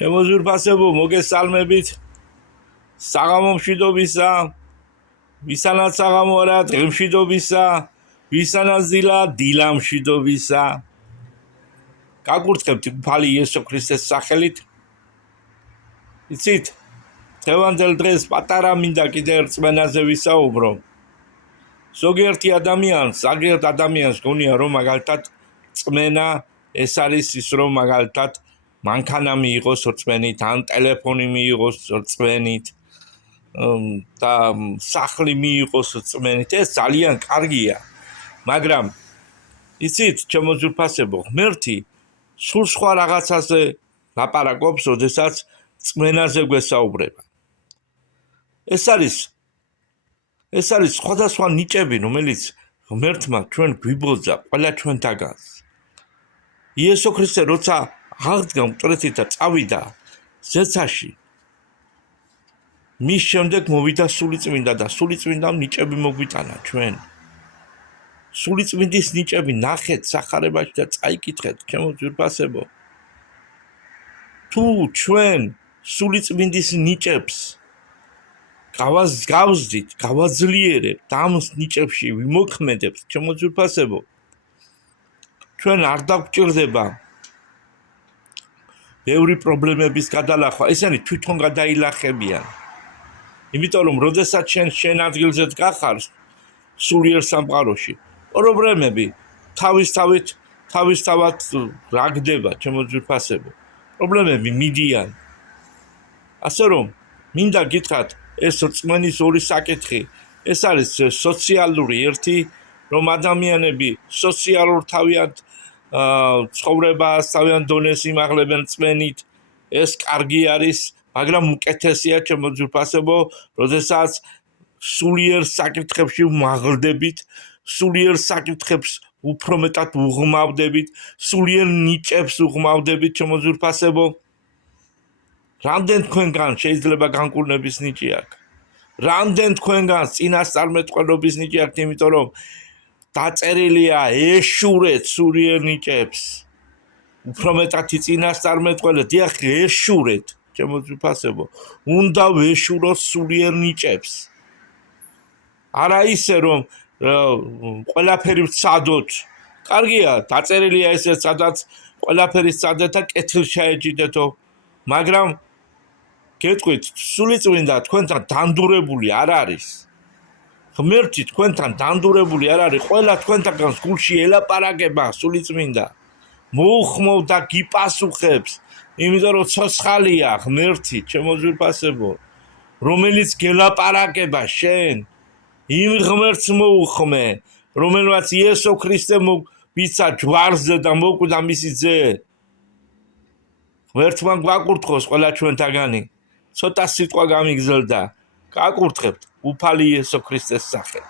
შემოძვირფასებო მოგესალმებით საღამო მშვიდობისა ვისანაც საღამო არა დღე მშვიდობისა ვისანაც დილა მშვიდობისა გაგურთხებთ უფალი იესო ქრისტეს სახელით იცით დღევანდელ დღეს პატარა მინდა კიდე რწმენაზე ვისაუბრო ზოგიერთი ადამიანს გონია რომ მაგალითად წმენა ეს არის ის რომ მაგალითად მანქანა მიიღოს რწმენით ან ტელეფონი მიიღოს რწმენით და სახლი მიიღოს რწმენით ეს ძალიან კარგია მაგრამ იცით ჩემო ძვირფასებო ღმერთი სულ სხვა რაღაცაზე ლაპარაკობს როდესაც წმენაზე გვესაუბრება ეს არის სხვადასხვა ნიჭები რომელიც ღმერთმა ჩვენ გვიბოძა ყველა ჩვენთაგანს იესო ქრისტე როცა აღდგა მკვეთრით და წავიდა ზეცაში მის შემდეგ მოვიდა სულიწმინდა და სულიწმინდამ ნიჭები მოგვიტანა ჩვენ სულიწმინდის ნიჭები ნახეთ სახარებაში და წაიკითხეთ ჩემო ძვირფასებო თუ ჩვენ სულიწმინდის ნიჭებს გავაზრდით გავაძლიერებთ ამ ნიჭებში ვიმოქმედებთ ჩემო ძვირფასებო ჩვენ არ დაგვჭირდება ბევრი პრობლემების გადალახვა ესენი თვითონ გადაილახებიან იმიტომ რომ როდესაც შენ ადგილზე დგახარ სულიერ სამყაროში პრობლემები თავისთავად რაგდება ჩემო ძვირფასებო პრობლემები მიდიან ასე რომ მინდა გითხრათ ეს რწმენის ორი საკითხი ეს არის სოციალური ერთი რომ ადამიანები სოციალურ თავიანთ ცხოვრებას თავიანთ დონეს იმაღლებენ წმენით ეს კარგი არის მაგრამ უკეთესია ჩემო ძვირფასებო როდესაც სულიერ საკითხებში მაღლდებით სულიერ საკითხებს უფრო მეტად უღმავდებით სულიერ ნიჭებს უღმავდებით ჩემო ძვირფასებო რამდენ თქვენგან შეიძლება განკურნების ნიჭი აქვს რამდენ თქვენგან წინასწარმეტყველობის ნიჭი აქვს იმიტომ რომ დაწერილია ეშურეთ სულიერ ნიჭებს უფრო მეტად წინასწარმეტყველეთ დიახ ეშურეთ ჩემო ძვირფასებო უნდა ვეშუროთ სულიერ ნიჭებს არა ისე რომ ყველაფერი ვცადოთ კარგია დაწერილია ესე სადაც ყველაფერი ვცადეთ და კეთილ შეეჯიდეთო მაგრამ გეტყვით სულიწმინდა თქვენთან დანდურებული არ არის ღმერთი თქვენთან დანდურებული არ არის ყველა თქვენთაგან გულში ელაპარაკება სულიწმინდა მოუხმოვ და გიპასუხებს იმიტომ რომ ცოცხალია ღმერთი ჩემო ძვირფასებო რომელიც გელაპარაკება შენ იმ ღმერთს მოუხმე რომელმაც იესო ქრისტე მოვიცა ჯვარზე და მოკვდა მისი ძე ღმერთმა გვაკურთხოს ყველა ჩვენთაგანი ცოტა სიტყვა გამიგზელდა გაკურთხებთ უფალი იესო ქრისტეს სახელით